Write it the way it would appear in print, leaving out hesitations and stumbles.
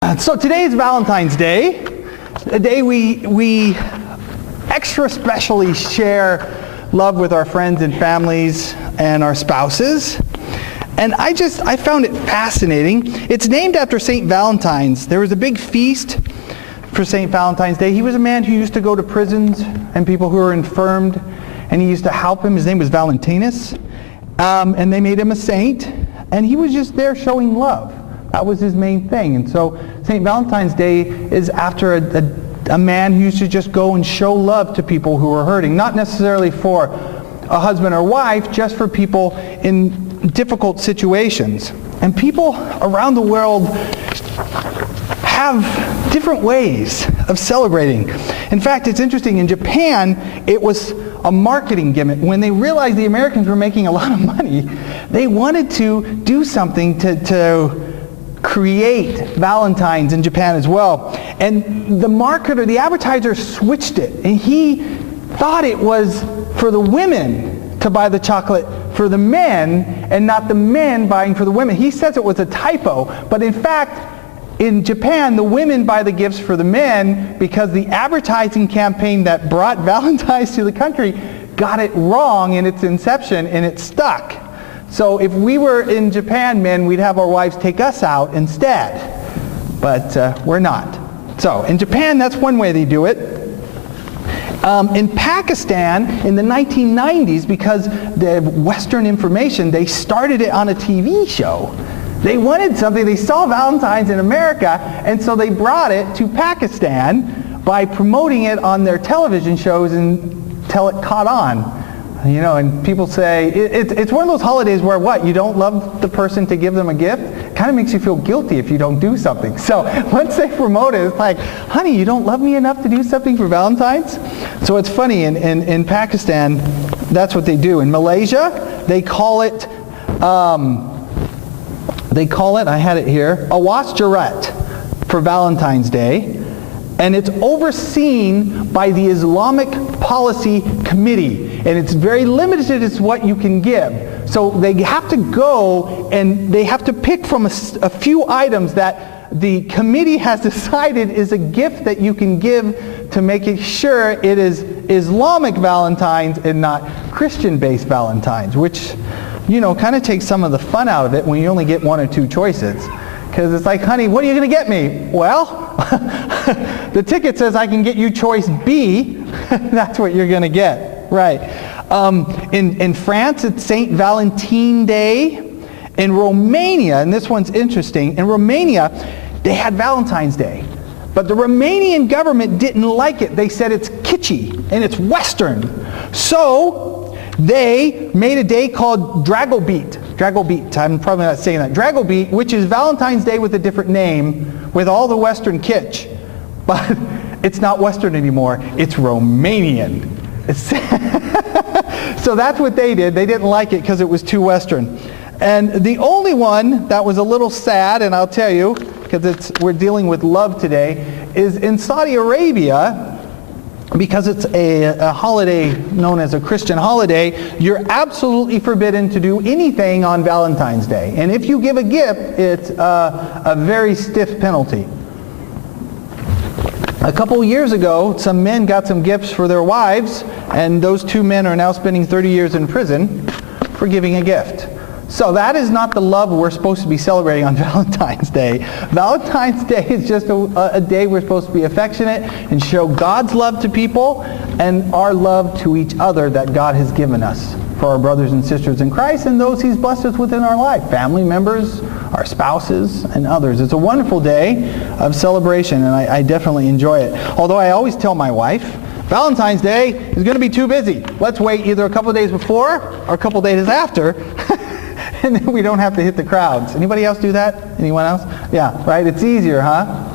So today is Valentine's Day, a day we extra specially share love with our friends and families and our spouses. And I found it fascinating. It's named after St. Valentine's. There was a big feast for St. Valentine's Day. He was a man who used to go to prisons and people who were infirmed, and he used to help them. His name was Valentines, and they made him a saint, and he was just there showing love. That was his main thing. And so St. Valentine's Day is after a man who used to just go and show love to people who were hurting. Not necessarily for a husband or wife, just for people in difficult situations. And people around the world have different ways of celebrating. In fact, it's interesting. In Japan, it was a marketing gimmick. When they realized the Americans were making a lot of money, they wanted to do something to create Valentines in Japan as well. And the marketer, the advertiser, switched it. And he thought it was for the women to buy the chocolate for the men and not the men buying for the women. He says it was a typo, but in fact, in Japan, the women buy the gifts for the men because the advertising campaign that brought Valentine's to the country got it wrong in its inception, and it stuck. So if we were in Japan, men, we'd have our wives take us out instead. But we're not. So in Japan, that's one way they do it. In Pakistan, in the 1990s, because the Western information, they started it on a TV show. They wanted something. They saw Valentine's in America, and so they brought it to Pakistan by promoting it on their television shows until it caught on. You know, and people say, it's one of those holidays where what? You don't love the person to give them a gift? It kind of makes you feel guilty if you don't do something. So once they promote it, it's like, honey, you don't love me enough to do something for Valentine's? So it's funny, in Pakistan, that's what they do. In Malaysia, they call it, I had it here, Awas Jarat for Valentine's Day. And it's overseen by the Islamic Policy Committee. And it's very limited as what you can give. So they have to go and they have to pick from a few items that the committee has decided is a gift that you can give to make it sure it is Islamic Valentines and not Christian-based Valentines, which, you know, kind of takes some of the fun out of it when you only get one or two choices. Because it's like, honey, what are you going to get me? Well, the ticket says I can get you choice B. That's what you're going to get. Right. In France, it's St. Valentine Day. In Romania, and this one's interesting, in Romania, they had Valentine's Day. But the Romanian government didn't like it. They said it's kitschy and it's Western. So they made a day called Dragobete. Dragobete, I'm probably not saying that. Dragobete, which is Valentine's Day with a different name, with all the Western kitsch. But it's not Western anymore. It's Romanian. So that's what they did. They didn't like it because it was too Western. And the only one that was a little sad, and I'll tell you, because we're dealing with love today, is in Saudi Arabia. Because it's a holiday known as a Christian holiday, you're absolutely forbidden to do anything on Valentine's Day. And if you give a gift, it's a very stiff penalty. A couple years ago, some men got some gifts for their wives, and those two men are now spending 30 years in prison for giving a gift. So that is not the love we're supposed to be celebrating on Valentine's Day. Valentine's Day is just a day we're supposed to be affectionate and show God's love to people and our love to each other that God has given us for our brothers and sisters in Christ and those He's blessed us with in our life, family members, our spouses, and others. It's a wonderful day of celebration, and I definitely enjoy it. Although I always tell my wife, Valentine's Day is going to be too busy. Let's wait either a couple of days before or a couple of days after. And then we don't have to hit the crowds. Anybody else do that? Anyone else? Yeah, right? It's easier, huh?